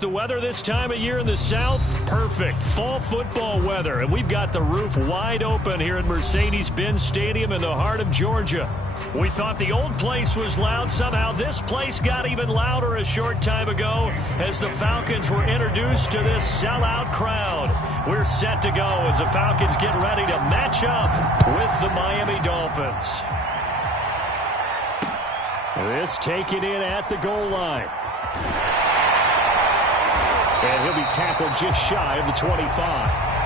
The weather this time of year in the South, perfect. Fall football weather. And we've got the roof wide open here at Mercedes-Benz Stadium in the heart of Georgia. We thought the old place was loud. Somehow this place got even louder a short time ago as the Falcons were introduced to this sellout crowd. We're set to go as the Falcons get ready to match up with the Miami Dolphins. This taken in at the goal line. And he'll be tackled just shy of the 25.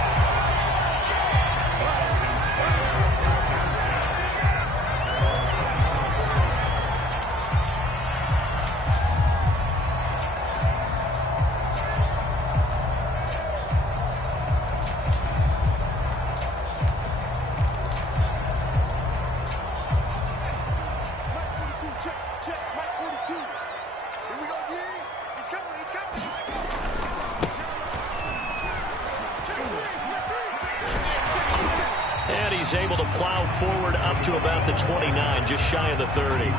Able to plow forward up to about the 29, just shy of the 30.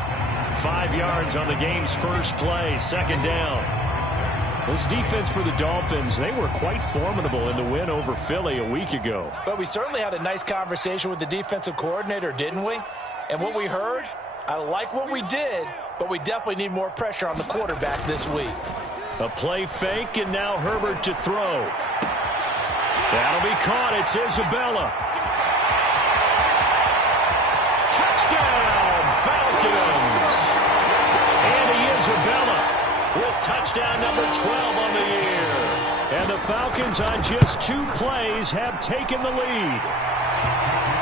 5 yards on the game's first play, second down. This defense for the Dolphins, they were quite formidable in the win over Philly a week ago. But we certainly had a nice conversation with the defensive coordinator, didn't we? And what we heard, I like what we did, but we definitely need more pressure on the quarterback this week. A play fake, and now Herbert to throw. That'll be caught. It's Isabella. Falcons. Andy Isabella with touchdown number 12 on the year. And the Falcons on just 2 plays have taken the lead.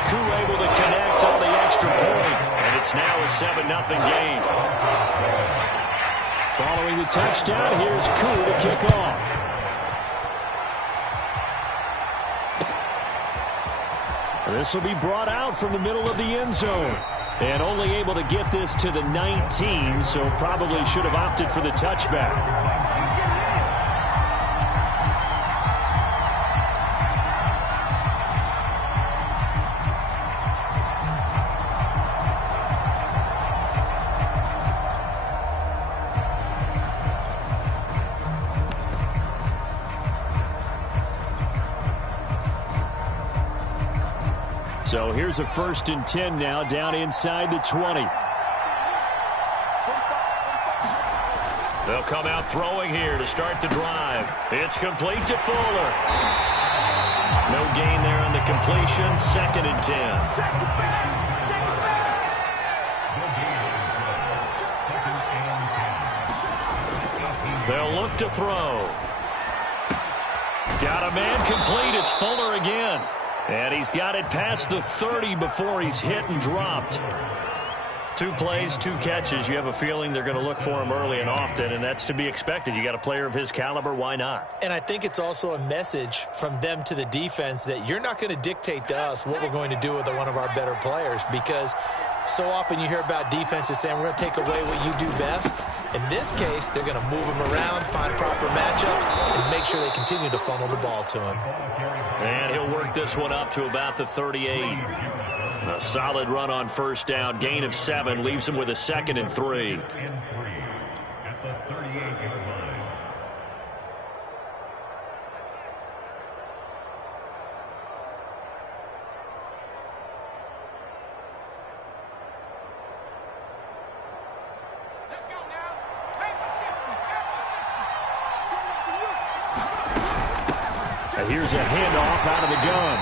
Koo able to connect on the extra point, and it's now a 7-0 game. Following the touchdown, here's Koo to kick off. This will be brought out from the middle of the end zone. And only able to get this to the 19, so probably should have opted for the touchback. So here's a 1st and 10 now, down inside the 20. They'll come out throwing here to start the drive. It's complete to Fuller. No gain there on the completion. 2nd and 10. They'll look to throw. Got a man complete. It's Fuller again. And he's got it past the 30 before he's hit and dropped. 2 plays, 2 catches. You have a feeling they're going to look for him early and often, and that's to be expected. You got a player of his caliber, why not? And I think it's also a message from them to the defense that you're not going to dictate to us what we're going to do with one of our better players, because so often you hear about defenses saying we're going to take away what you do best. In this case, they're going to move him around, find proper matchups, and make sure they continue to funnel the ball to him. And he'll work this one up to about the 38. A solid run on 1st down. Gain of 7 leaves him with a 2nd and 3. Here's a handoff out of the gun.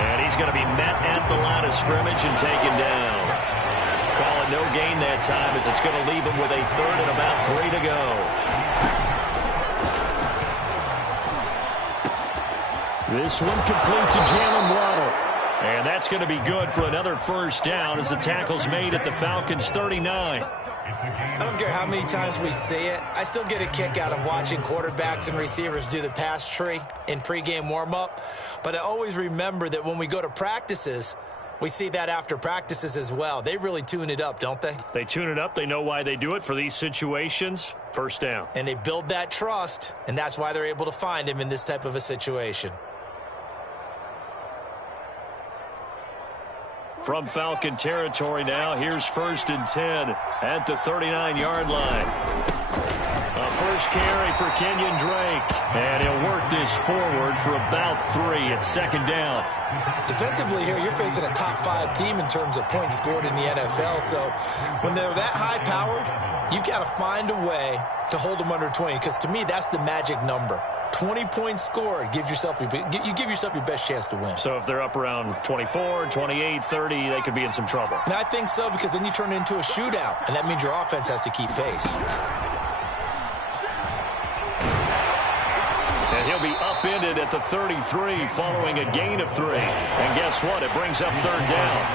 And he's going to be met at the line of scrimmage and taken down. Call it no gain that time as it's going to leave him with a 3rd and about 3 to go. This one complete to Jalen Waddle. And that's going to be good for another 1st down as the tackle's made at the Falcons' 39. I don't care how many times we see it. I still get a kick out of watching quarterbacks and receivers do the pass tree in pregame warm-up. But I always remember that when we go to practices, we see that after practices as well. They really tune it up, don't they? They tune it up. They know why they do it for these situations. 1st down. And they build that trust, and that's why they're able to find him in this type of a situation. From Falcon territory now, here's 1st and 10 at the 39-yard line. A first carry for Kenyon Drake. And he'll work this forward for about 3 at second down. Defensively here, you're facing a top 5 team in terms of points scored in the NFL. So when they're that high-powered, you've got to find a way to hold them under 20. Because to me, that's the magic number. 20 points scored, you give yourself your best chance to win. So if they're up around 24, 28, 30, they could be in some trouble. And I think so, because then you turn it into a shootout, and that means your offense has to keep pace. And he'll be upended at the 33 following a gain of 3. And guess what? It brings up third down.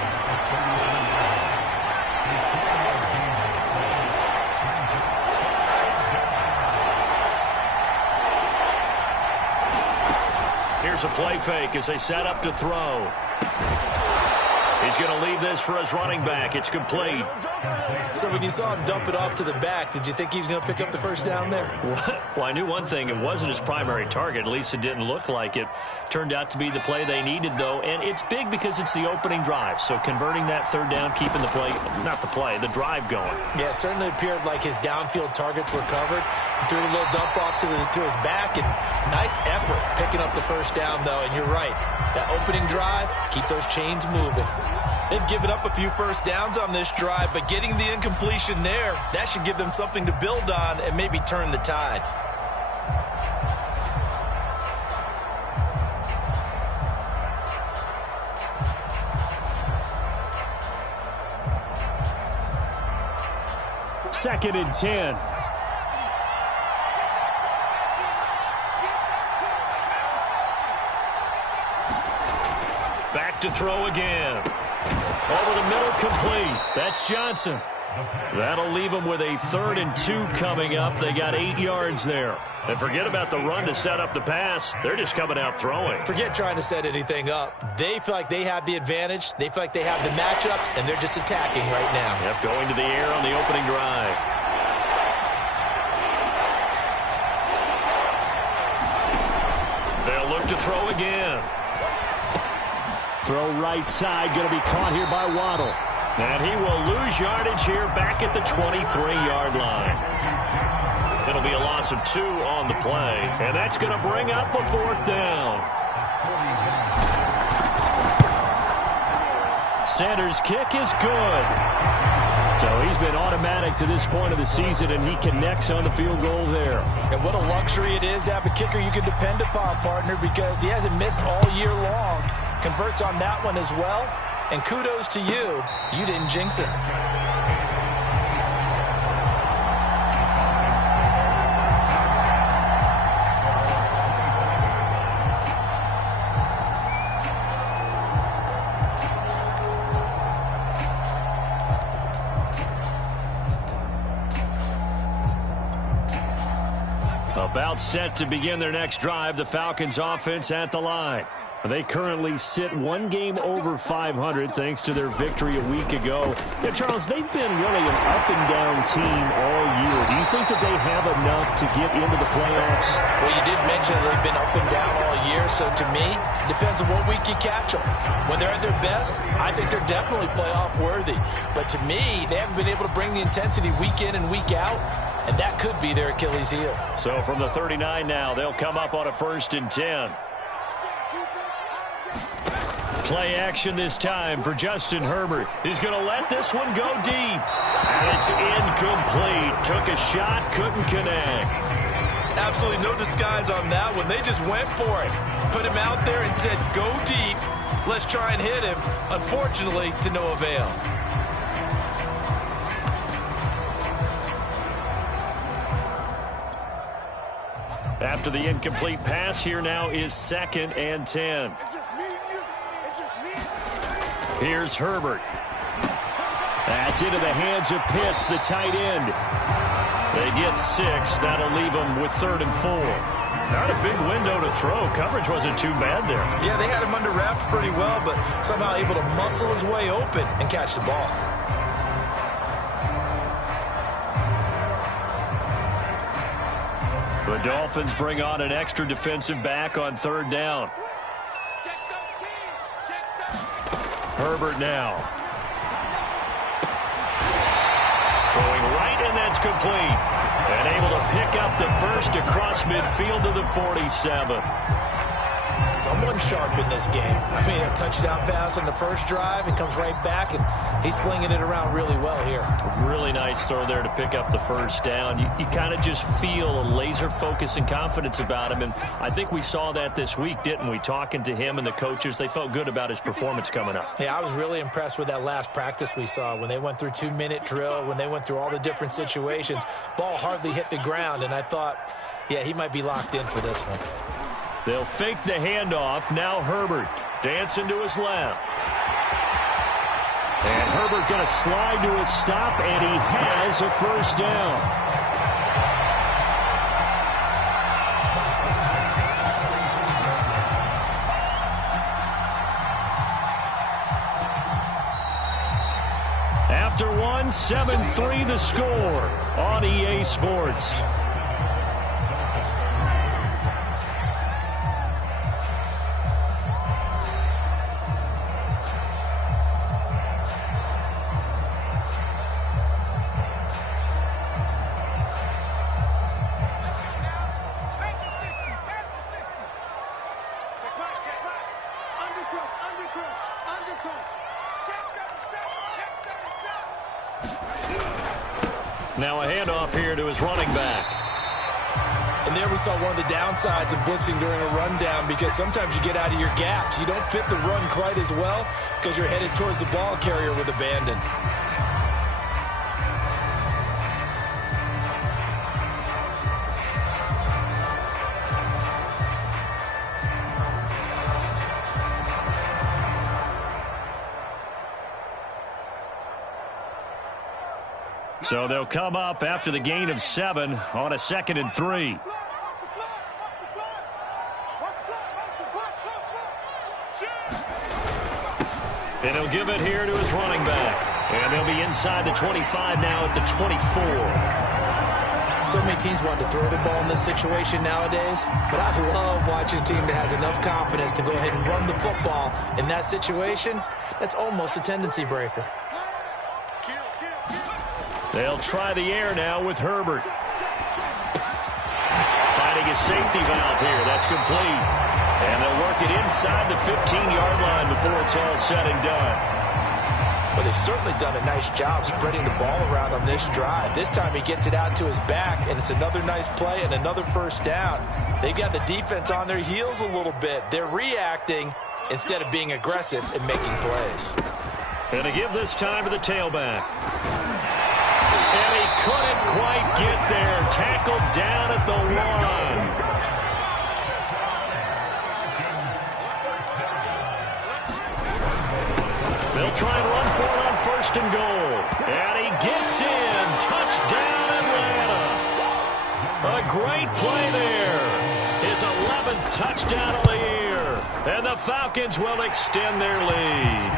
Here's a play fake as they set up to throw. He's going to leave this for his running back. It's complete. So when you saw him dump it off to the back, did you think he was going to pick up the first down there? Well, I knew one thing. It wasn't his primary target. At least it didn't look like it. Turned out to be the play they needed, though. And it's big because it's the opening drive. So converting that third down, keeping the drive going. Yeah, it certainly appeared like his downfield targets were covered. He threw a little dump off to his back, and nice effort picking up the first down, though. And you're right. That opening drive, keep those chains moving. They've given up a few first downs on this drive, but getting the incompletion there, that should give them something to build on and maybe turn the tide. Second and 10. Back to throw again. Over the middle, complete. That's Johnson. That'll leave them with a 3rd and 2 coming up. They got 8 yards there. And forget about the run to set up the pass. They're just coming out throwing. Forget trying to set anything up. They feel like they have the advantage. They feel like they have the matchups, and they're just attacking right now. Yep, going to the air on the opening drive. They'll look to throw again. Throw right side, going to be caught here by Waddle. And he will lose yardage here back at the 23-yard line. It'll be a loss of 2 on the play. And that's going to bring up a 4th down. Sanders' kick is good. So he's been automatic to this point of the season, and he connects on the field goal there. And what a luxury it is to have a kicker you can depend upon, partner, because he hasn't missed all year long. Converts on that one as well. And kudos to you. You didn't jinx it. About set to begin their next drive, the Falcons offense at the line. They currently sit 1 game over 500 thanks to their victory a week ago. Yeah, Charles, they've been really an up-and-down team all year. Do you think that they have enough to get into the playoffs? Well, you did mention that they've been up and down all year, so to me, it depends on what week you catch them. When they're at their best, I think they're definitely playoff-worthy. But to me, they haven't been able to bring the intensity week in and week out, and that could be their Achilles heel. So from the 39 now, they'll come up on a 1st and 10. Play action this time for Justin Herbert. He's going to let this one go deep. And it's incomplete. Took a shot, couldn't connect. Absolutely no disguise on that one. They just went for it. Put him out there and said, go deep. Let's try and hit him. Unfortunately, to no avail. After the incomplete pass, here now is 2nd and 10. Here's Herbert. That's into the hands of Pitts, the tight end. They get 6. That'll leave them with 3rd and 4. Not a big window to throw. Coverage wasn't too bad there. Yeah, they had him under wraps pretty well, but somehow able to muscle his way open and catch the ball. The Dolphins bring on an extra defensive back on 3rd down. Herbert now. Throwing right, and that's complete. And able to pick up the across midfield to the 47. Someone sharp in this game. I mean, a touchdown pass on the first drive and comes right back, and he's flinging it around really well here. Really nice throw there to pick up the first down. You kind of just feel a laser focus and confidence about him, and I think we saw that this week, didn't we? Talking to him and the coaches, they felt good about his performance coming up. Yeah, I was really impressed with that last practice we saw when they went through 2-minute drill, when they went through all the different situations. Ball hardly hit the ground, and I thought, yeah, he might be locked in for this one. They'll fake the handoff. Now Herbert dancing to his left. And Herbert going to slide to a stop, and he has a first down. After one, 7-3 the score on EA Sports. Now a handoff here to his running back. And there we saw one of the downsides of blitzing during a rundown, because sometimes you get out of your gaps. You don't fit the run quite as well because you're headed towards the ball carrier with abandon. So they'll come up after the gain of 7 on a 2nd and 3. And he'll give it here to his running back. And they'll be inside the 25 now at the 24. So many teams want to throw the ball in this situation nowadays, but I love watching a team that has enough confidence to go ahead and run the football. In that situation, that's almost a tendency breaker. They'll try the air now with Herbert. Finding a safety valve here. That's complete. And they'll work it inside the 15-yard line before it's all said and done. But they've certainly done a nice job spreading the ball around on this drive. This time he gets it out to his back, and it's another nice play and another first down. They've got the defense on their heels a little bit. They're reacting instead of being aggressive and making plays. And to give this time to the tailback. And he couldn't quite get there. Tackled down at the 1. They'll try and run for it on 1st and goal. And he gets in. Touchdown, Atlanta. A great play there. His 11th touchdown of the year. And the Falcons will extend their lead.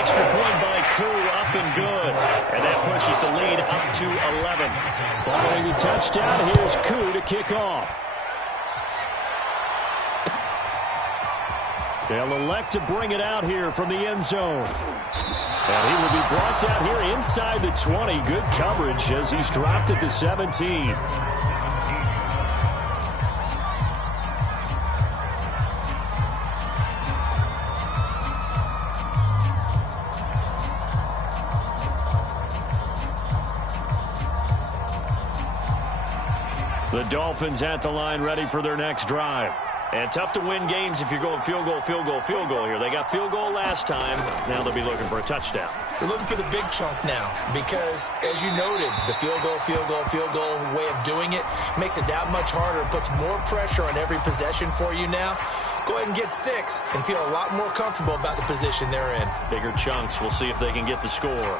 Extra point by Koo, up and good. And that pushes the lead up to 11. Following the touchdown, here's Koo to kick off. They'll elect to bring it out here from the end zone. And he will be brought out here inside the 20. Good coverage as he's dropped at the 17. The Dolphins at the line ready for their next drive. And tough to win games if you're going field goal, field goal, field goal here. They got field goal last time. Now they'll be looking for a touchdown. They're looking for the big chunk now because, as you noted, the field goal way of doing it makes it that much harder. It puts more pressure on every possession for you now. Go ahead and get 6 and feel a lot more comfortable about the position they're in. Bigger chunks. We'll see if they can get the score.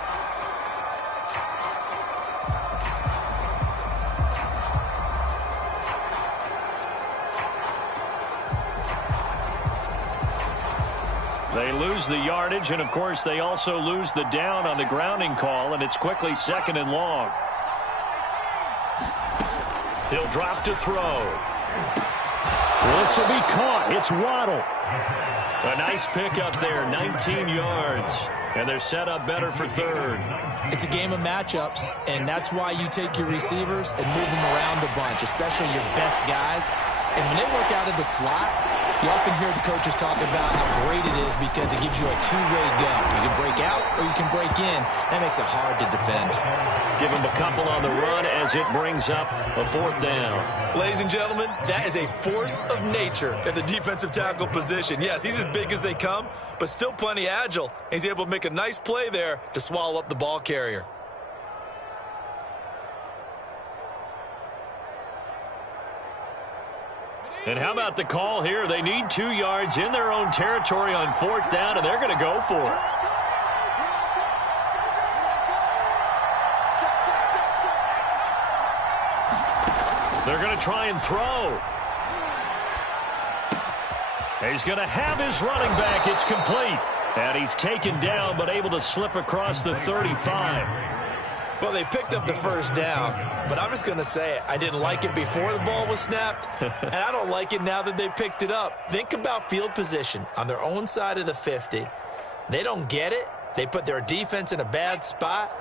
They lose the yardage, and, of course, they also lose the down on the grounding call, and it's quickly 2nd and long. He'll drop to throw. This will be caught. It's Waddle. A nice pickup there, 19 yards. And they're set up better for third. It's a game of matchups, and that's why you take your receivers and move them around a bunch, especially your best guys. And when they work out of the slot, you often hear the coaches talk about how great it is because it gives you a two-way go. You can break out or you can break in. That makes it hard to defend. Give him a couple on the run as it brings up a fourth down. Ladies and gentlemen, that is a force of nature at the defensive tackle position. Yes, he's as big as they come, but still plenty agile. He's able to make a nice play there to swallow up the ball carrier. And how about the call here? They need 2 yards in their own territory on fourth down, and they're going to go for it. They're going to try and throw. He's going to have his running back. It's complete. And he's taken down, but able to slip across the 35. Well, they picked up the first down, but I'm just going to say it. I didn't like it before the ball was snapped, and I don't like it now that they picked it up. Think about field position on their own side of the 50. They don't get it. They put their defense in a bad spot,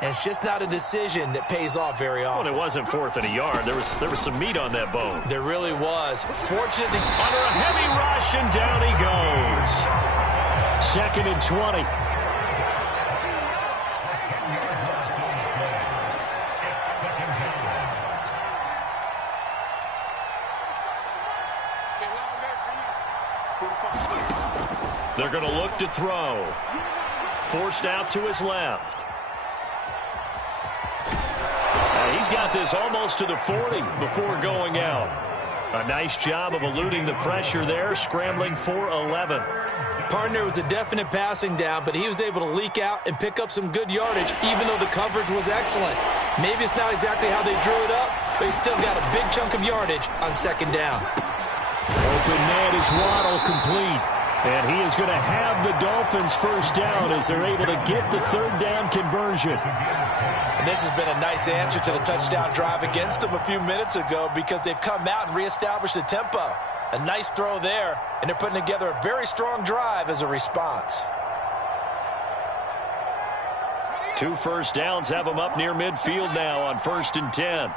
and it's just not a decision that pays off very often. Well, it wasn't fourth and a yard. There was some meat on that bone. There really was. Fortunately, under a heavy rush, and down he goes. 2nd and 20. They're going to look to throw. Forced out to his left. He's got this almost to the 40 before going out. A nice job of eluding the pressure there, scrambling for 11. Partner was a definite passing down, but he was able to leak out and pick up some good yardage, even though the coverage was excellent. Maybe it's not exactly how they drew it up, but he still got a big chunk of yardage on 2nd down. Open man is Waddle, complete. And he is going to have the Dolphins first down as they're able to get the 3rd down conversion. And this has been a nice answer to the touchdown drive against them a few minutes ago because they've come out and reestablished the tempo. A nice throw there, and they're putting together a very strong drive as a response. 2 first downs have them up near midfield now on 1st and 10.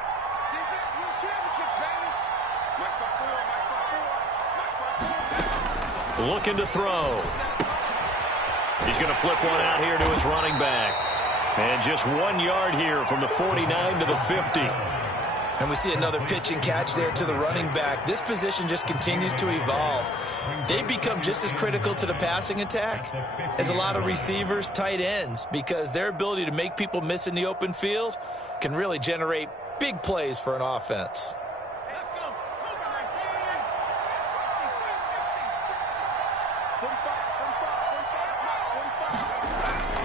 Looking to throw. He's going to flip one out here to his running back. And just 1 yard here from the 49 to the 50. And we see another pitch and catch there to the running back. This position just continues to evolve. They become just as critical to the passing attack as a lot of receivers, tight ends, because their ability to make people miss in the open field can really generate big plays for an offense.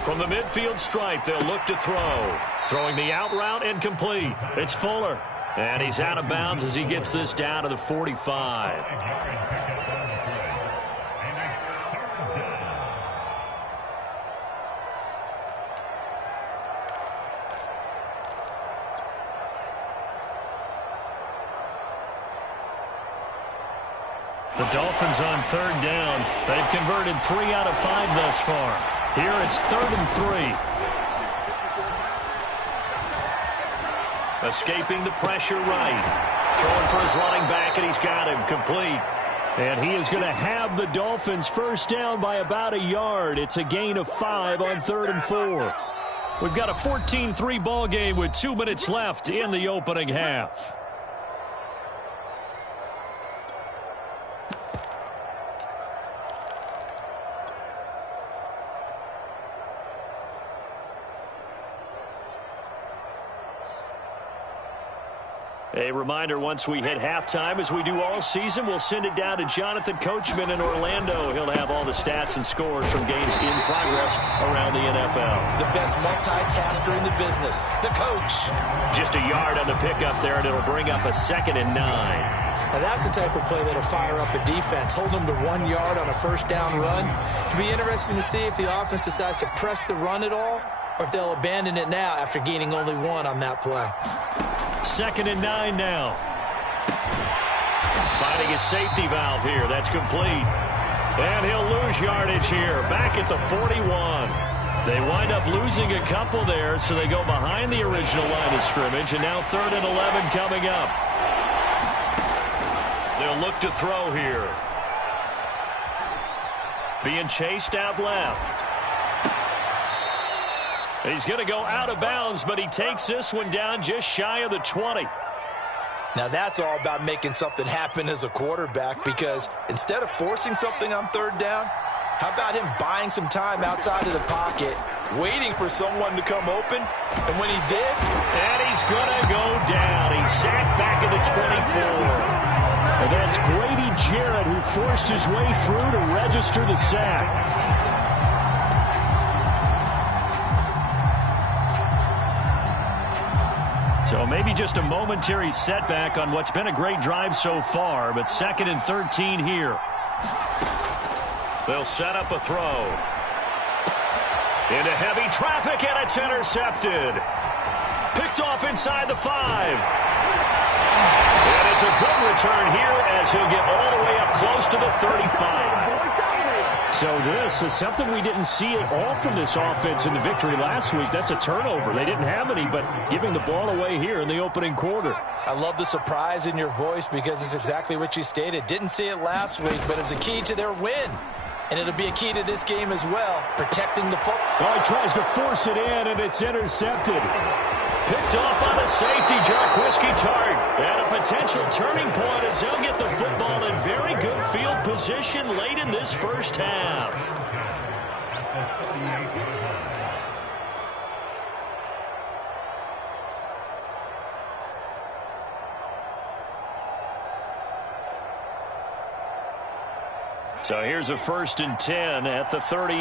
From the midfield stripe, they'll look to throw. Throwing the out route incomplete. It's Fuller. And he's out of bounds as he gets this down to the 45. The Dolphins on 3rd down. They've converted 3 out of 5 thus far. Here it's 3rd and 3. Escaping the pressure right. Throwing for his running back, and he's got him complete. And he is going to have the Dolphins first down by about a yard. It's a gain of 5 on 3rd and 4. We've got a 14-3 ball game with 2 minutes left in the opening half. A reminder, once we hit halftime, as we do all season, we'll send it down to Jonathan Coachman in Orlando. He'll have all the stats and scores from games in progress around the NFL. The best multitasker in the business, the coach. Just a yard on the pickup there, and it'll bring up a 2nd and 9. Now that's the type of play that'll fire up a defense. Hold them to 1 yard on a first down run. It'll be interesting to see if the offense decides to press the run at all, or if they'll abandon it now after gaining only 1 on that play. 2nd and 9 now. Finding his safety valve here. That's complete. And he'll lose yardage here. Back at the 41. They wind up losing a couple there, so they go behind the original line of scrimmage, and now 3rd and 11 coming up. They'll look to throw here. Being chased out left. He's going to go out of bounds, but he takes this one down just shy of the 20. Now that's all about making something happen as a quarterback, because instead of forcing something on 3rd down, how about him buying some time outside of the pocket, waiting for someone to come open, and when he did... And he's going to go down. He's sacked back at the 24. And that's Grady Jarrett who forced his way through to register the sack. So maybe just a momentary setback on what's been a great drive so far, but 2nd and 13 here. They'll set up a throw. Into heavy traffic, and it's intercepted. Picked off inside the 5. And it's a good return here as he'll get all the way up close to the 35. So this is something we didn't see at all from this offense in the victory last week. That's a turnover. They didn't have any, but giving the ball away here in the opening quarter. I love the surprise in your voice because it's exactly what you stated. Didn't see it last week, but it's a key to their win. And it'll be a key to this game as well, protecting the football. Oh, he tries to force it in, and it's intercepted. Picked off by the safety, Jarquiski Tart. And a potential turning point as they'll get the football in very good field position late in this first half. So here's a 1st and 10 at the 38.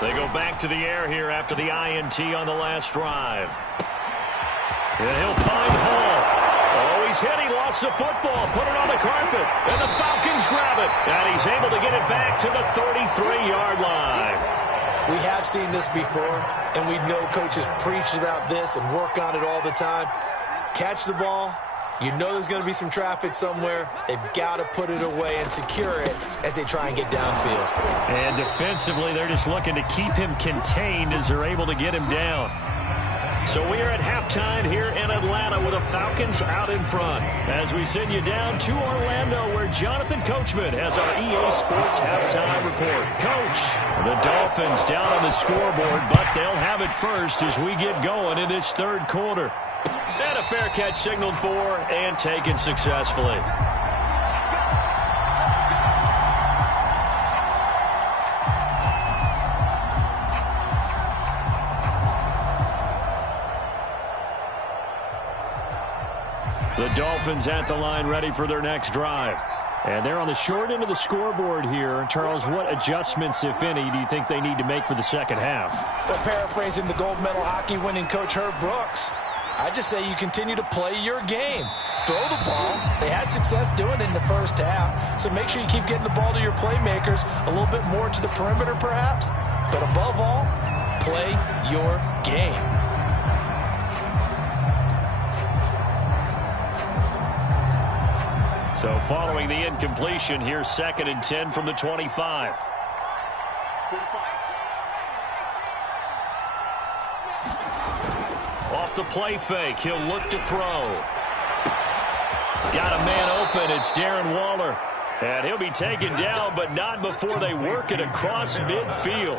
They go back to the air here after the INT on the last drive. And he'll find Hall. Oh, he's hit. He lost the football. Put it on the carpet. And the Falcons grab it. And he's able to get it back to the 33-yard line. We have seen this before, and we know coaches preach about this and work on it all the time. Catch the ball. You know there's going to be some traffic somewhere. They've got to put it away and secure it as they try and get downfield. And defensively, they're just looking to keep him contained as they're able to get him down. So we are at halftime here in Atlanta with the Falcons out in front. As we send you down to Orlando, where Jonathan Coachman has our EA Sports halftime report. Coach, the Dolphins down on the scoreboard, but they'll have it first as we get going in this 3rd quarter. And a fair catch signaled for and taken successfully. The Dolphins at the line ready for their next drive. And they're on the short end of the scoreboard here. Charles, what adjustments, if any, do you think they need to make for the second half? Well, paraphrasing the gold medal hockey winning coach Herb Brooks, I just say you continue to play your game. Throw the ball. They had success doing it in the first half. So make sure you keep getting the ball to your playmakers, a little bit more to the perimeter perhaps. But above all, play your game. So following the incompletion, here's 2nd and 10 from the 25. Off the play fake, he'll look to throw. Got a man open, it's Darren Waller. And he'll be taken down, but not before they work it across midfield.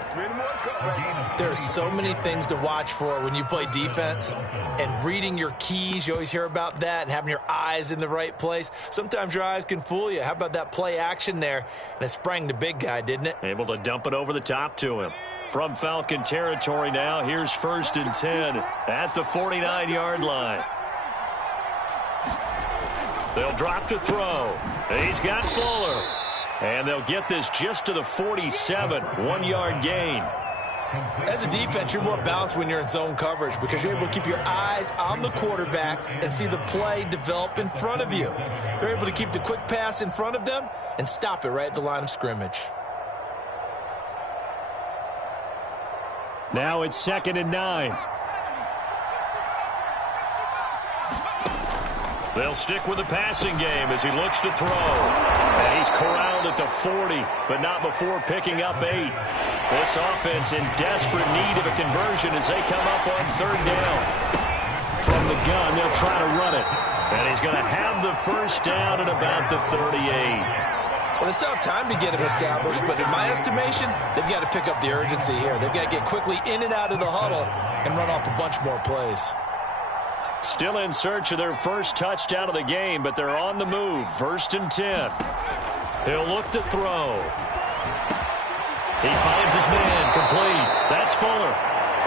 There are so many things to watch for when you play defense. And reading your keys, you always hear about that, and having your eyes in the right place. Sometimes your eyes can fool you. How about that play action there? And it sprang the big guy, didn't it? Able to dump it over the top to him. From Falcon territory now, here's 1st and 10 at the 49-yard line. They'll drop to throw. He's got Fuller. And they'll get this just to the 47, 1-yard gain. As a defense, you're more balanced when you're in zone coverage because you're able to keep your eyes on the quarterback and see the play develop in front of you. They're able to keep the quick pass in front of them and stop it right at the line of scrimmage. Now it's 2nd and 9. They'll stick with the passing game as he looks to throw. And he's corralled at the 40, but not before picking up 8. This offense in desperate need of a conversion as they come up on 3rd down. From the gun, they'll try to run it. And he's going to have the first down at about the 38. Well, they still have time to get him established, but in my estimation, they've got to pick up the urgency here. They've got to get quickly in and out of the huddle and run off a bunch more plays. Still in search of their first touchdown of the game, but they're on the move. 1st and 10. He'll look to throw. He finds his man complete. That's Fuller.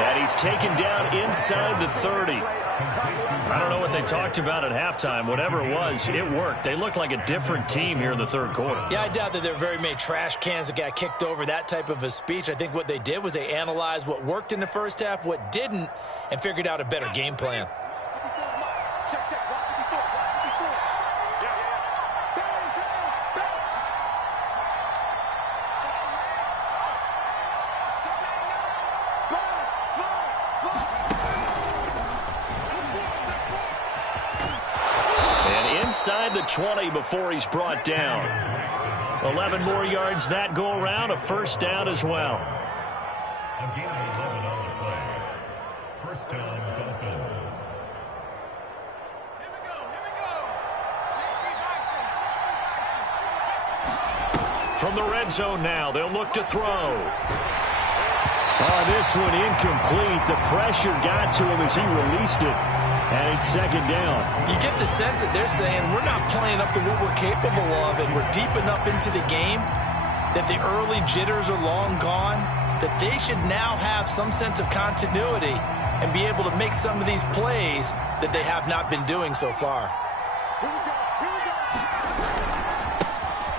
And he's taken down inside the 30. I don't know what they talked about at halftime. Whatever it was, it worked. They look like a different team here in the 3rd quarter. Yeah, I doubt that there were very many trash cans that got kicked over, that type of a speech. I think what they did was they analyzed what worked in the first half, what didn't, and figured out a better game plan. Inside the 20 before he's brought down. 11 more yards that go around, a first down as well. First down, Dolphins. From the red zone now, they'll look to throw. Oh, this one incomplete. The pressure got to him as he released it. And it's 2nd down. You get the sense that they're saying we're not playing up to what we're capable of, and we're deep enough into the game that the early jitters are long gone, that they should now have some sense of continuity and be able to make some of these plays that they have not been doing so far.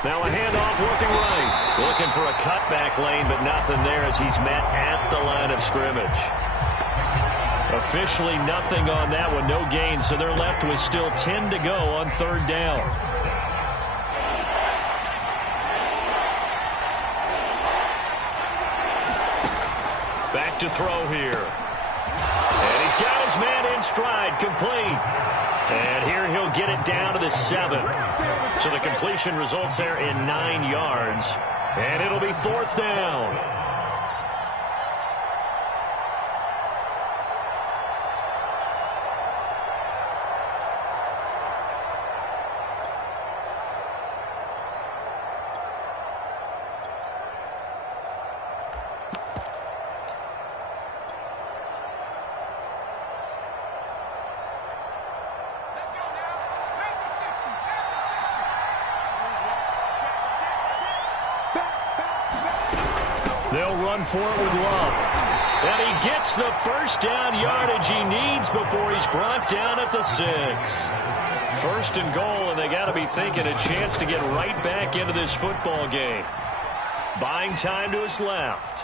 Now a handoff looking right. Looking for a cutback lane, but nothing there as he's met at the line of scrimmage. Officially nothing on that one, no gain, so they're left with still 10 to go on 3rd down. Back to throw here. And he's got his man in stride, complete. And here he'll get it down to the 7. So the completion results there in 9 yards. And it'll be 4th down. They'll run for it with Love. And he gets the first down yardage he needs before he's brought down at the 6. 1st and goal, and they got to be thinking a chance to get right back into this football game. Buying time to his left.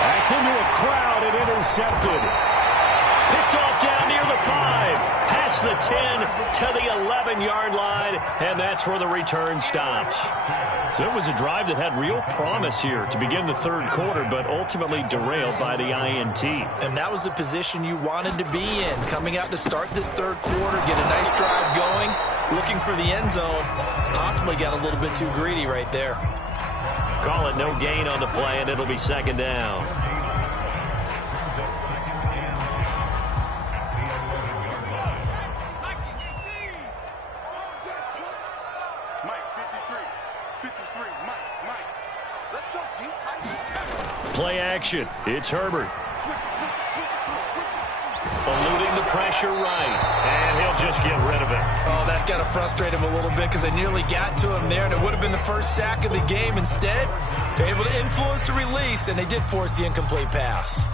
That's into a crowd and intercepted. Picked off down near the 5. Past the 10 to the 11-yard line, and that's where the return stops. So it was a drive that had real promise here to begin the 3rd quarter, but ultimately derailed by the INT. And that was the position you wanted to be in, coming out to start this 3rd quarter, get a nice drive going, looking for the end zone. Possibly got a little bit too greedy right there. Call it no gain on the play, and it'll be 2nd down. Play action. It's Herbert. Eluding the pressure right. And he'll just get rid of it. Oh, that's got to frustrate him a little bit because they nearly got to him there, and it would have been the first sack of the game. Instead, they're able to influence the release, and they did force the incomplete pass.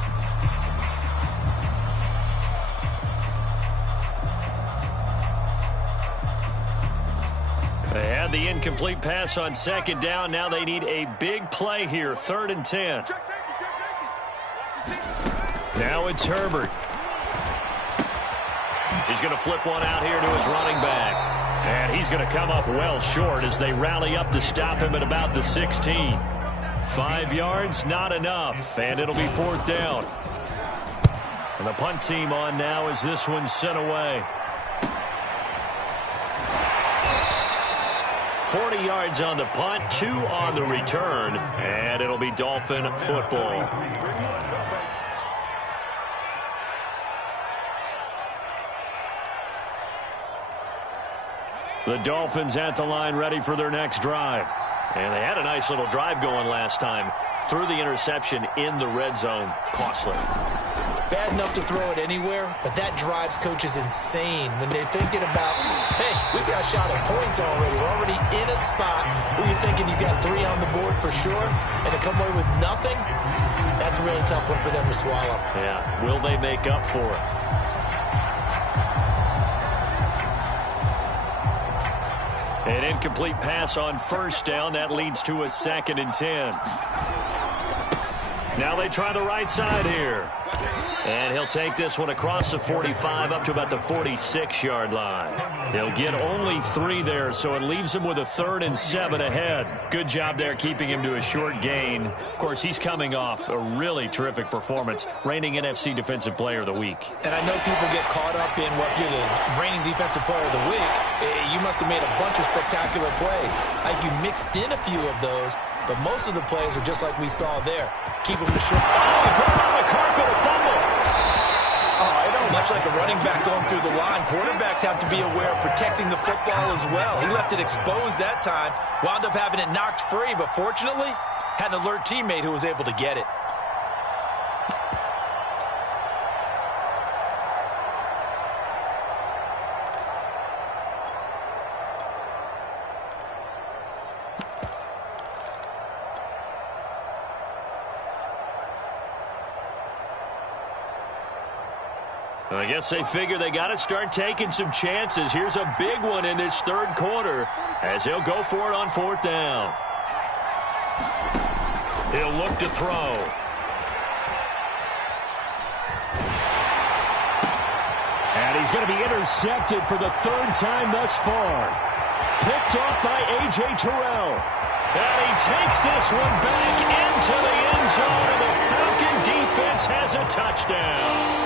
They had the incomplete pass on 2nd down. Now they need a big play here. 3rd and 10. Now it's Herbert. He's going to flip one out here to his running back. And he's going to come up well short as they rally up to stop him at about the 16. 5 yards, not enough. And it'll be 4th down. And the punt team on now as this one's sent away. 40 yards on the punt, 2 on the return, and it'll be Dolphin football. The Dolphins at the line ready for their next drive. And they had a nice little drive going last time. Threw the interception in the red zone. Costly. Bad enough to throw it anywhere, but that drives coaches insane when they're thinking about, hey, we got a shot at points already. We're already in a spot where you're thinking you got 3 on the board for sure, and to come away with nothing, that's a really tough one for them to swallow. Yeah, will they make up for it? An incomplete pass on first down. That leads to a 2nd and 10. Now they try the right side here. And he'll take this one across the 45 up to about the 46-yard line. He'll get only 3 there, so it leaves him with a 3rd and 7 ahead. Good job there keeping him to a short gain. Of course, he's coming off a really terrific performance, reigning NFC Defensive Player of the Week. And I know people get caught up in what you're the reigning Defensive Player of the Week. You must have made a bunch of spectacular plays. Like you mixed in a few of those, but most of the plays are just like we saw there. Keep him to short. Oh, he put him on the carpet, a fumble. Much like a running back going through the line, quarterbacks have to be aware of protecting the football as well. He left it exposed that time, wound up having it knocked free, but fortunately, had an alert teammate who was able to get it. I guess they figure they got to start taking some chances. Here's a big one in this 3rd quarter as he'll go for it on 4th down. He'll look to throw. And he's going to be intercepted for the 3rd time thus far. Picked off by A.J. Terrell. And he takes this one back into the end zone, and the Falcon defense has a touchdown.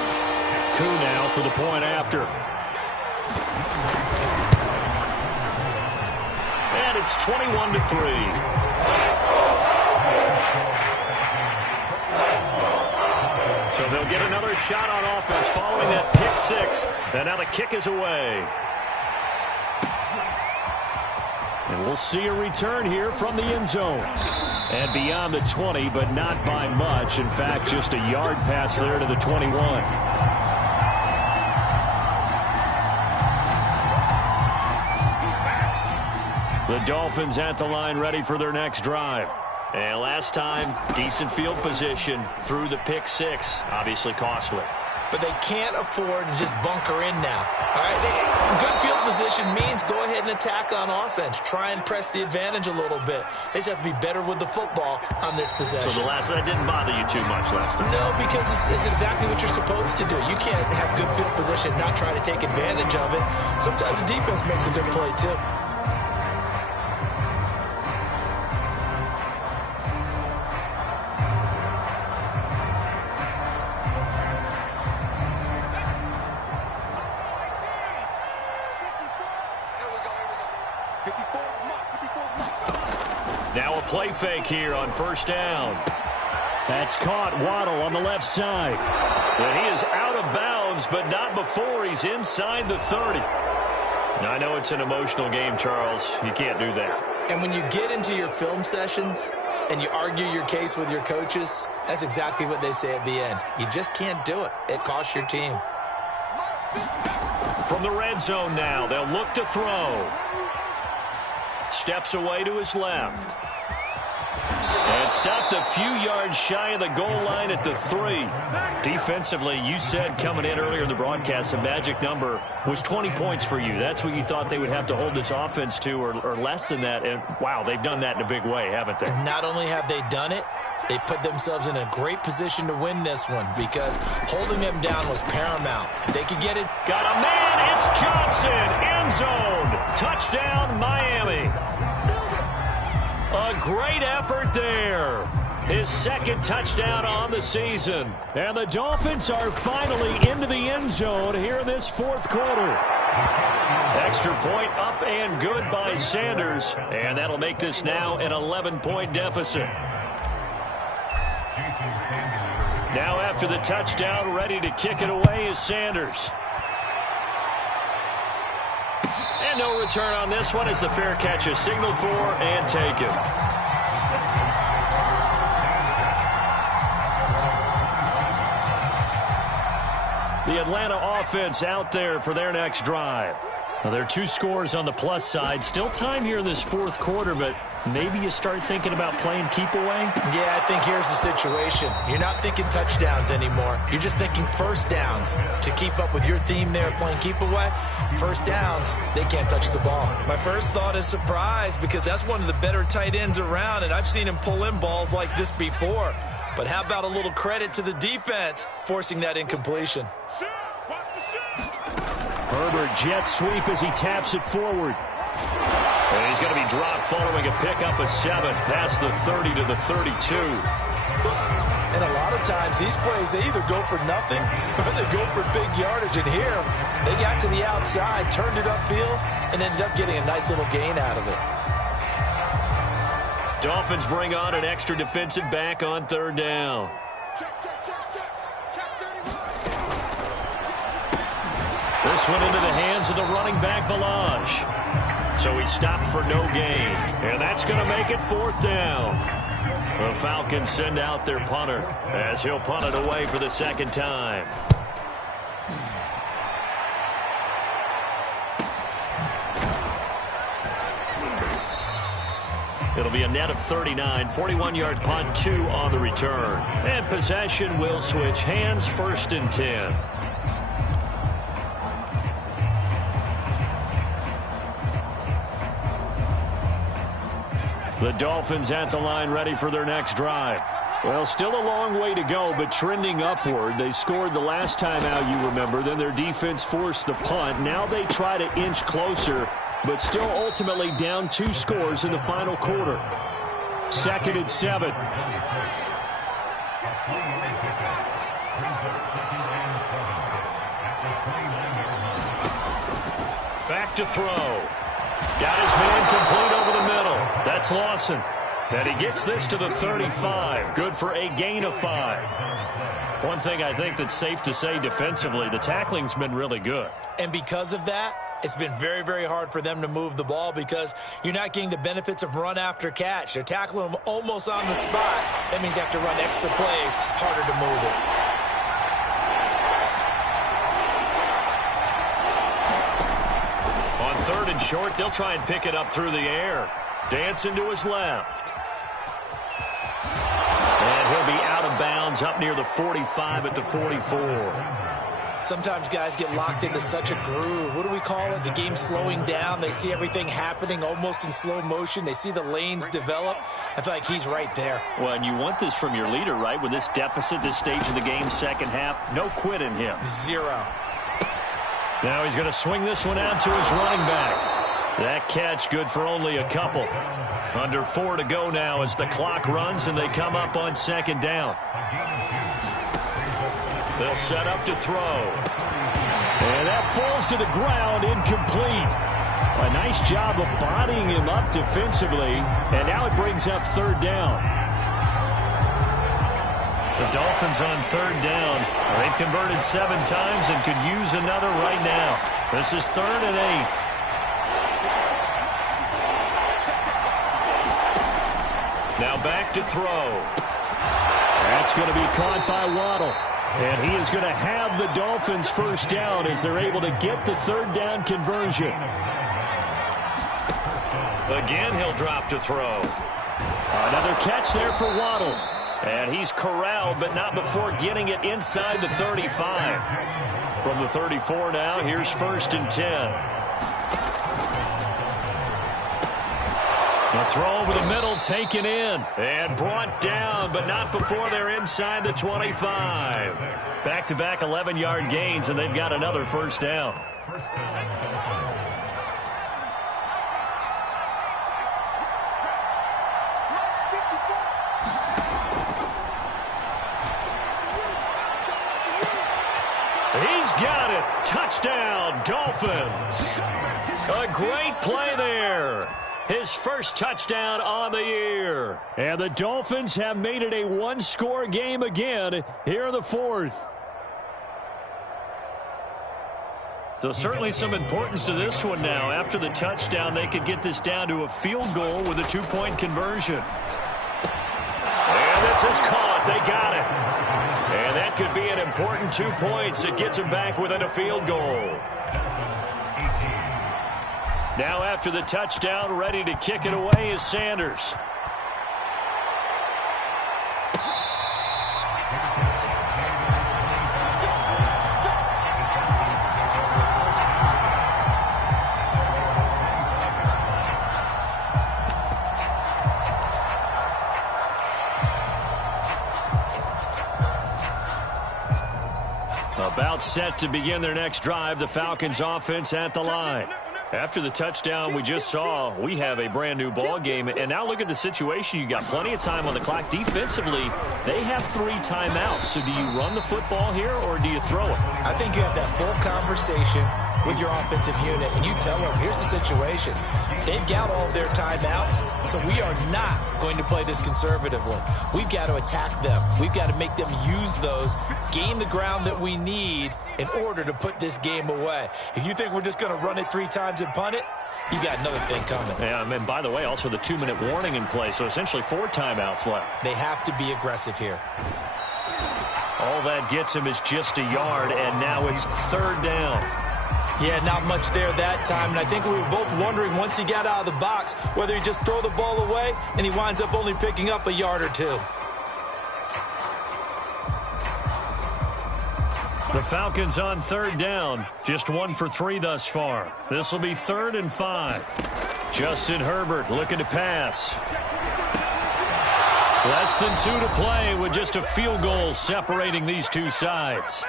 Now for the point after. And it's 21-3. So they'll get another shot on offense following that pick 6. And now the kick is away. And we'll see a return here from the end zone. And beyond the 20, but not by much. In fact, just a yard pass there to the 21. The Dolphins at the line ready for their next drive. And last time, decent field position through the pick 6. Obviously costly. But they can't afford to just bunker in now. All right, good field position means go ahead and attack on offense. Try and press the advantage a little bit. They just have to be better with the football on this possession. So the last one didn't bother you too much last time? No, because it's exactly what you're supposed to do. You can't have good field position and not try to take advantage of it. Sometimes the defense makes a good play too. Now a play fake here on 1st down. That's caught. Waddle on the left side. And he is out of bounds, but not before he's inside the 30. Now, I know it's an emotional game, Charles. You can't do that. And when you get into your film sessions and you argue your case with your coaches, that's exactly what they say at the end. You just can't do it. It costs your team. From the red zone now, they'll look to throw. Steps away to his left. And stopped a few yards shy of the goal line at the 3. Defensively, you said coming in earlier in the broadcast, the magic number was 20 points for you. That's what you thought they would have to hold this offense to, or less than that. And, wow, they've done that in a big way, haven't they? And not only have they done it, they put themselves in a great position to win this one because holding them down was paramount. If they could get it. Got a man. It's Johnson. End zone. Touchdown, Miami. A great effort there. His 2nd touchdown on the season. And the Dolphins are finally into the end zone here in this 4th quarter. Extra point up and good by Sanders. And that'll make this now an 11-point deficit. Now after the touchdown, ready to kick it away is Sanders. And no return on this one as the fair catch is signaled for and taken. The Atlanta offense out there for their next drive. Now, there are 2 scores on the plus side. Still time here in this fourth quarter, but maybe you start thinking about playing keep away? Yeah, I think here's the situation. You're not thinking touchdowns anymore. You're just thinking first downs. To keep up with your theme there of playing keep away, first downs, they can't touch the ball. My first thought is surprise because that's one of the better tight ends around, and I've seen him pull in balls like this before. But how about a little credit to the defense forcing that incompletion? Herbert jet sweep as he taps it forward. And he's going to be dropped following a pickup of 7 past the 30 to the 32. And a lot of times these plays, they either go for nothing or they go for big yardage. And here, they got to the outside, turned it upfield, and ended up getting a nice little gain out of it. Dolphins bring on an extra defensive back on third down. This one into the hands of the running back, Balaj. So he stopped for no gain. And that's going to make it fourth down. The Falcons send out their punter as he'll punt it away for the second time. It'll be a net of 39, 41-yard punt, 2 on the return. And possession will switch hands, first and 10. The Dolphins at the line ready for their next drive. Well, still a long way to go, but trending upward. They scored the last time out, you remember. Then their defense forced the punt. Now they try to inch closer, but still ultimately down 2 scores in the final quarter. Second and 7. Back to throw. Got his man complete over the middle. That's Lawson. And he gets this to the 35. Good for a gain of 5. One thing I think that's safe to say defensively, the tackling's been really good. And because of that, it's been very, very hard for them to move the ball because you're not getting the benefits of run after catch. They're tackling them almost on the spot. That means you have to run extra plays, harder to move it. On third and short, they'll try and pick it up through the air. Dancing to his left. And he'll be out of bounds up near the 45 at the 44. Sometimes guys get locked into such a groove. What do we call it? The game slowing down. They see everything happening almost in slow motion. They see the lanes develop. I feel like he's right there. Well, and you want this from your leader, right? With this deficit, this stage of the game, second half, no quit in him. 0. Now he's going to swing this one out to his running back. That catch good for only a couple. Under 4 to go now as the clock runs and they come up on second down. They'll set up to throw. And that falls to the ground, incomplete. A nice job of bodying him up defensively. And now it brings up third down. The Dolphins on third down. They've converted 7 times and could use another right now. This is 3rd and 8. Now back to throw. That's going to be caught by Waddle. And he is going to have the Dolphins first down as they're able to get the third down conversion. Again, he'll drop to throw. Another catch there for Waddle. And he's corralled, but not before getting it inside the 35. From the 34 now, here's 1st and 10. The throw over the middle, taken in, and brought down, but not before they're inside the 25. Back-to-back 11-yard gains, and they've got another first down. He's He's got it. Touchdown, Dolphins. A great play there. His first touchdown on the year. And the Dolphins have made it a one-score game again here in the fourth. So certainly some importance to this one now. After the touchdown, they could get this down to a field goal with a two-point conversion. And this is caught. They got it. And that could be an important 2 points. It gets them back within a field goal. Now after the touchdown, ready to kick it away is Sanders. About set to begin their next drive, the Falcons offense at the line. After the touchdown we just saw, we have a brand new ball game. And now look at the situation. You got plenty of time on the clock. Defensively, they have 3 timeouts. So do you run the football here or do you throw it? I think you have that full conversation with your offensive unit, and you tell them, here's the situation. They've got all of their timeouts, so we are not going to play this conservatively. We've got to attack them. We've got to make them use those, gain the ground that we need in order to put this game away. If you think we're just going to run it 3 times and punt it, you got another thing coming. Yeah, and by the way, also the 2-minute warning in play, so essentially 4 timeouts left. They have to be aggressive here. All that gets him is just a yard, and now it's 3rd down. Yeah, not much there that time, and I think we were both wondering once he got out of the box whether he just throw the ball away and he winds up only picking up a yard or 2. The Falcons on 3rd down, just 1 for 3 thus far. This will be 3rd and 5. Justin Herbert looking to pass. Less than 2 to play with just a field goal separating these two sides.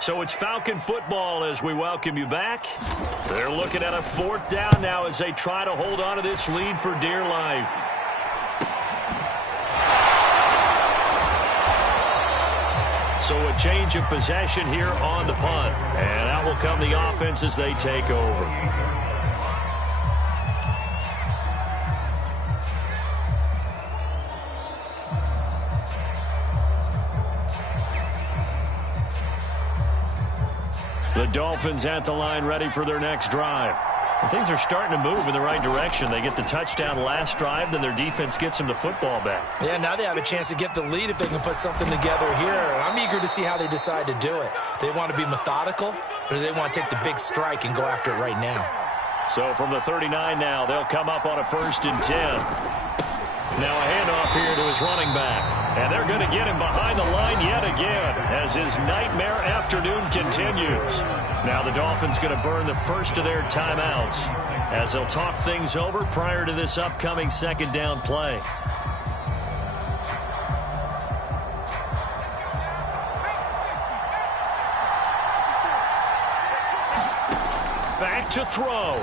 So it's Falcon football as we welcome you back. They're looking at a 4th down now as they try to hold on to this lead for dear life. So a change of possession here on the punt. And out will come the offense as they take over. The Dolphins at the line ready for their next drive. And things are starting to move in the right direction. They get the touchdown last drive, then their defense gets them the football back. Yeah, now they have a chance to get the lead if they can put something together here. I'm eager to see how they decide to do it. Do they want to be methodical, or do they want to take the big strike and go after it right now? So from the 39 now, they'll come up on a 1st and 10. Now a handoff here to his running back. And they're going to get him behind the line yet again as his nightmare afternoon continues. Now the Dolphins going to burn the first of their timeouts as they'll talk things over prior to this upcoming 2nd down play. Back to throw.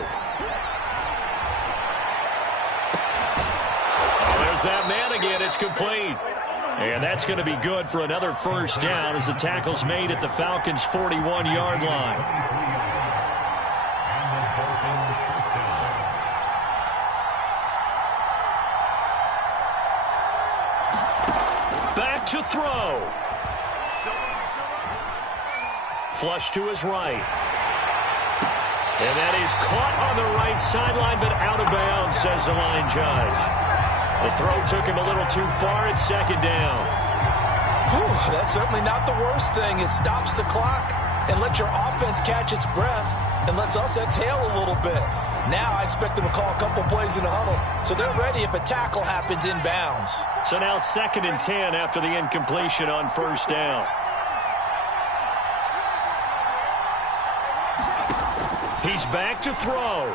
There's that man again. It's complete. And that's going to be good for another 1st down as the tackle's made at the Falcons' 41-yard line. Back to throw. Flush to his right. And that is caught on the right sideline, but out of bounds, says the line judge. The throw took him a little too far at 2nd down. Whew, that's certainly not the worst thing. It stops the clock and lets your offense catch its breath and lets us exhale a little bit. Now I expect them to call a couple plays in a huddle, so they're ready if a tackle happens in bounds. So now 2nd and 10 after the incompletion on 1st down. He's back to throw.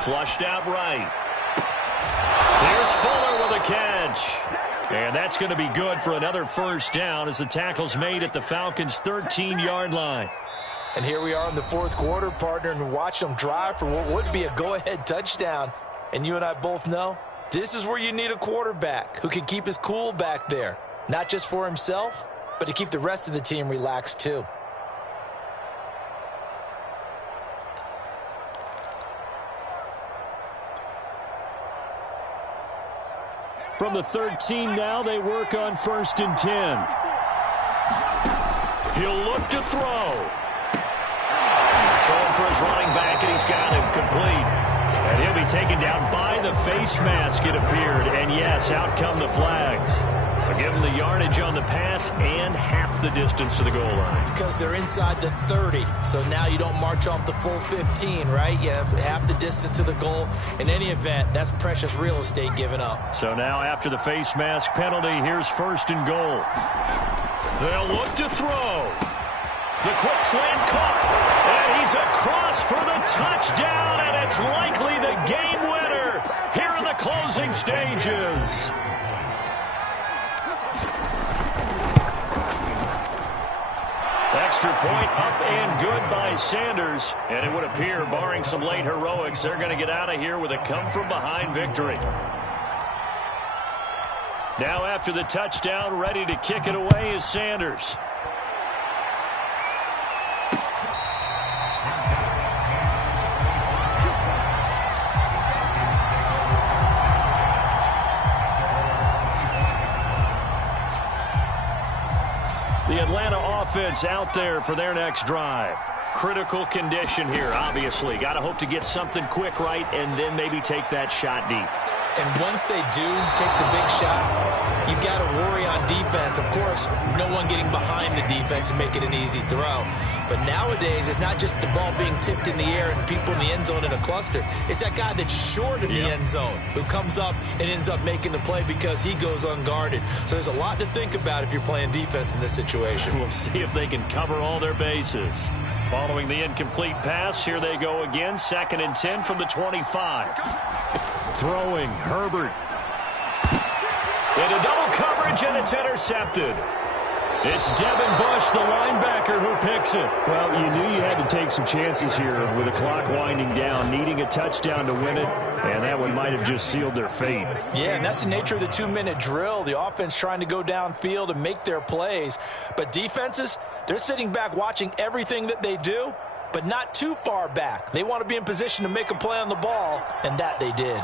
Flushed out right. Here's Fuller with a catch. And that's going to be good for another 1st down as the tackle's made at the Falcons' 13-yard line. And here we are in the 4th quarter, partner, and watch them drive for what would be a go-ahead touchdown. And you and I both know this is where you need a quarterback who can keep his cool back there. not just for himself, but to keep the rest of the team relaxed too. From the 13 now, they work on 1st and 10. He'll look to throw. Throwing for his running back, and he's got him complete. And he'll be taken down by the face mask, it appeared. And yes, out come the flags. They'll give him the yardage on the pass and half the distance to the goal line. Because they're inside the 30, so now you don't march off the full 15, right? You have half the distance to the goal. In any event, that's precious real estate given up. So now after the face mask penalty, here's 1st and goal. They'll look to throw. The quick slant caught. And he's across for the touchdown, and it's likely the game winner here in the closing stages. Extra point up and good by Sanders. And it would appear, barring some late heroics, they're going to get out of here with a come-from-behind victory. Now after the touchdown, ready to kick it away is Sanders. The Atlanta offense out there for their next drive. Critical condition here, obviously. Got to hope to get something quick right and then maybe take that shot deep. And once they do take the big shot, you've got to worry on defense. Of course, no one getting behind the defense and make it an easy throw. But nowadays, it's not just the ball being tipped in the air and people in the end zone in a cluster. It's that guy that's short in the end zone who comes up and ends up making the play because he goes unguarded. So there's a lot to think about if you're playing defense in this situation. We'll see if they can cover all their bases. Following the incomplete pass, here they go again. 2nd and 10 from the 25. Throwing, Herbert. Into double coverage, and it's intercepted. It's Devin Bush, the linebacker, who picks it. Well, you knew you had to take some chances here with the clock winding down, needing a touchdown to win it, and that one might have just sealed their fate. Yeah, and that's the nature of the 2-minute drill. The offense trying to go downfield and make their plays. But defenses, they're sitting back watching everything that they do, but not too far back. They want to be in position to make a play on the ball, and that they did.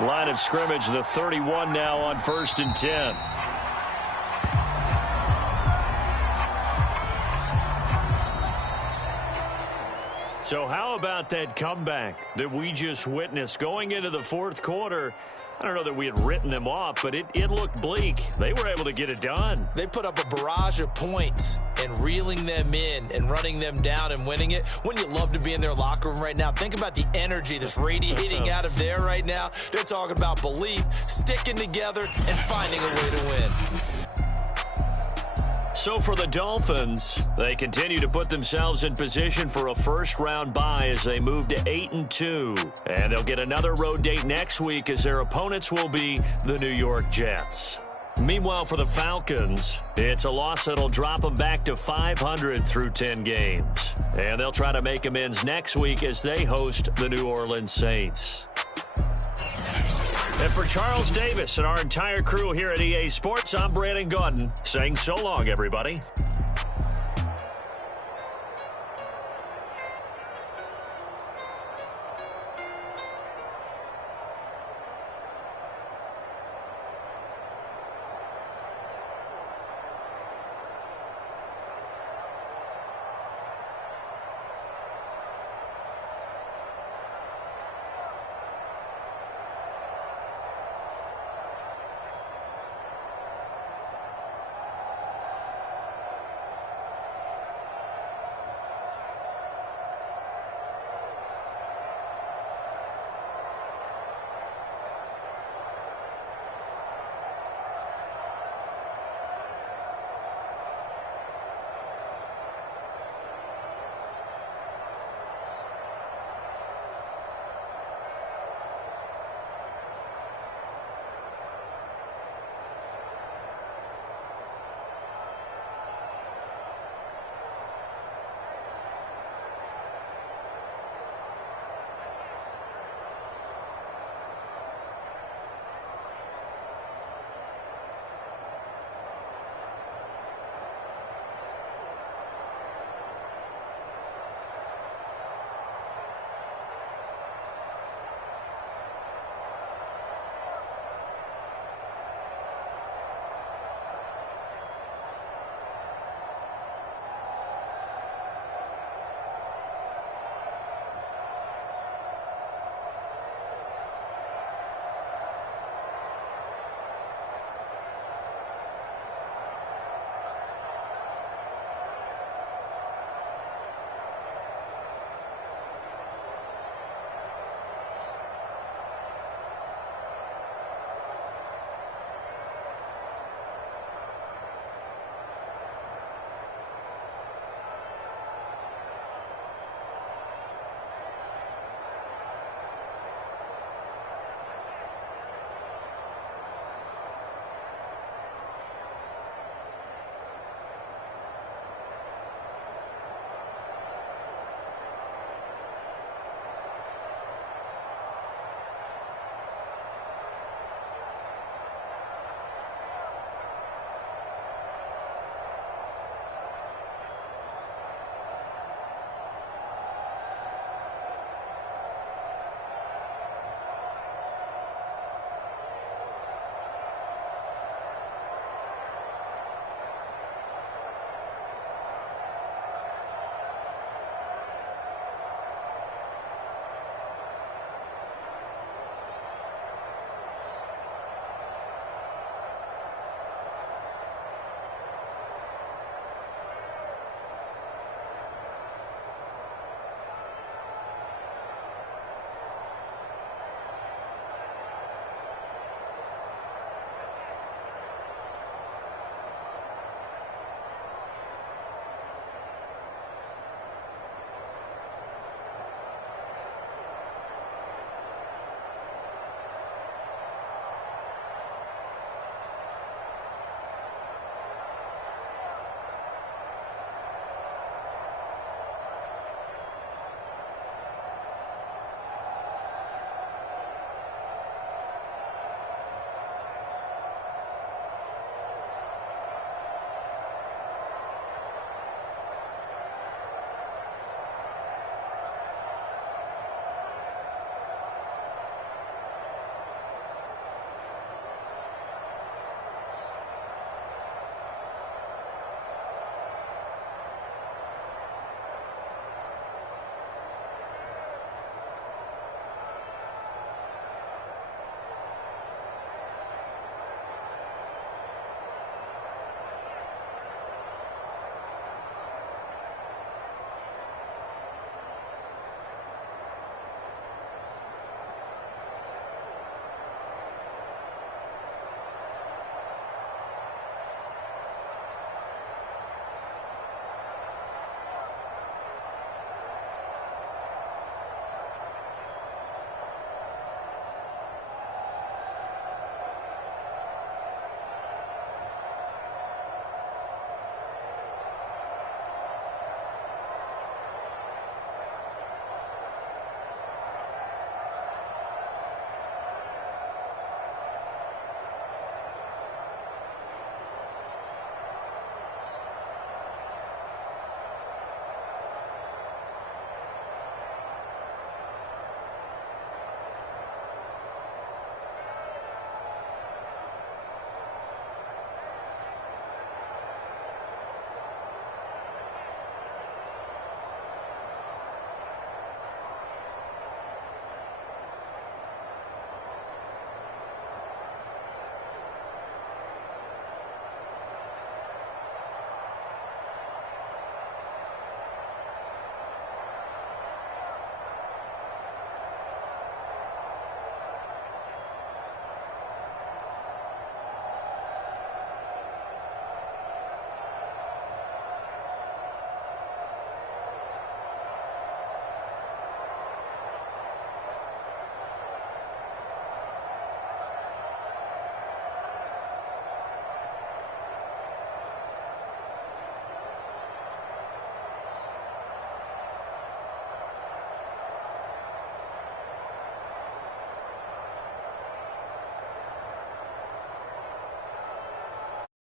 Line of scrimmage, the 31 now on 1st and 10. So how about that comeback that we just witnessed going into the 4th quarter? I don't know that we had written them off, but it looked bleak. They were able to get it done. They put up a barrage of points and reeling them in and running them down and winning it. Wouldn't you love to be in their locker room right now? Think about the energy that's radiating out of there right now. They're talking about belief, sticking together, and finding a way to win. So for the Dolphins, they continue to put themselves in position for a first-round bye as they move to 8-2. And they'll get another road date next week as their opponents will be the New York Jets. Meanwhile, for the Falcons, it's a loss that'll drop them back to 500 through 10 games. And they'll try to make amends next week as they host the New Orleans Saints. And for Charles Davis and our entire crew here at EA Sports, I'm Brandon Gaudin saying so long, everybody.